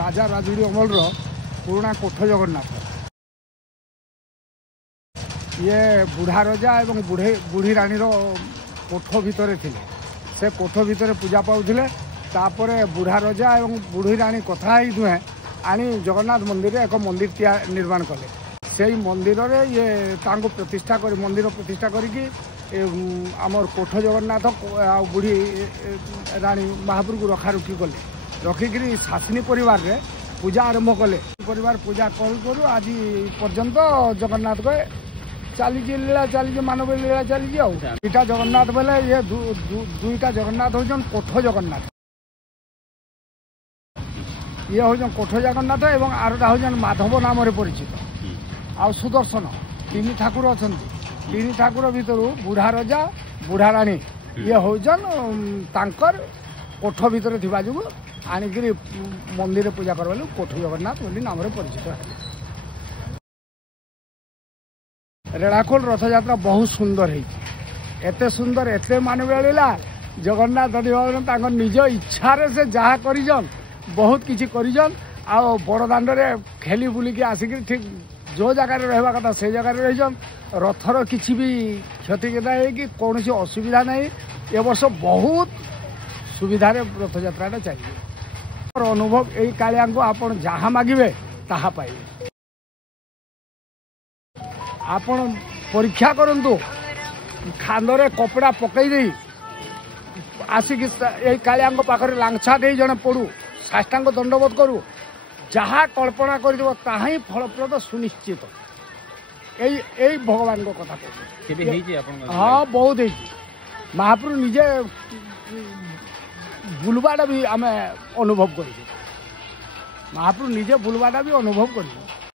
राजा राजुड़ी अमल पुराणा कोठ जगन्नाथ ये बुढ़ा रजा एवं बुढ़ी रानी कोठ भितर थिले से कोठ भितर पूजा पाउथिले तापर बुढ़ा रजा एवं बुढ़ी रानी कथा ही दुहे आनी जगन्नाथ मंदिर एक मंदिर निर्माण कले से मंदिर रे ये तांको प्रतिष्ठा कर मंदिर प्रतिष्ठा करके आमर कोठ जगन्नाथ बुढ़ी रानी महापुर को रखारुखी कले रखिकी शासनी परिवार रे पूजा आरंभ कले परिवार पूजा करू आज पर्यंत जगन्नाथ को चली लीला चली मानव लीला चली दुईटा जगन्नाथ बोले ये दुईटा जगन्नाथ हो कोठ जगन्नाथ ये हूँ कोठ जगन्नाथ एवं आरटा हूँ माधव नाम परिचित आ सुदर्शन तीन ठाकुर अच्छा तीन ठाकुर भितर बुढ़ा रजा बुढ़ा रानी ये हूँ कोठ भितर थिबा जुगु आनिकी मंदिर पूजा करवालु कोठ जगन्नाथ बोली नाम परिचित है। रेढ़ाखोल रथ यात्रा बहुत सुंदर है एते सुंदर एते मानवीय लीला जगन्नाथ निज इच्छा से जहाँ करिजन बहुत किसी करिजन आ बड़ दांड रे खेली बुलिकी आसिक ठीक जो जगह रहा कथा से जगह रहीजन रथर किसी भी क्षति है कि कौन असुविधा नहीं ए वर्ष बहुत सुविधा रथ यात्रा चलिए और अनुभव यही कालिया को आप जहाँ मागिबे ताहा पाइबे आपण परीक्षा करंतु खांदरे कपड़ा पकई दे आसिक यही कालिया पाखे लांछा दे जड़े पड़ू साष्टांग दंडवत करू जहाँ कल्पना कर ही फलप्रद सुनिश्चित यही भगवान को कथा कहते हाँ बहुत महाप्रभु निजे बुलवाटा भी आम अनुभव कर महाप्रभु निजे बुलवाटा भी अनुभव कर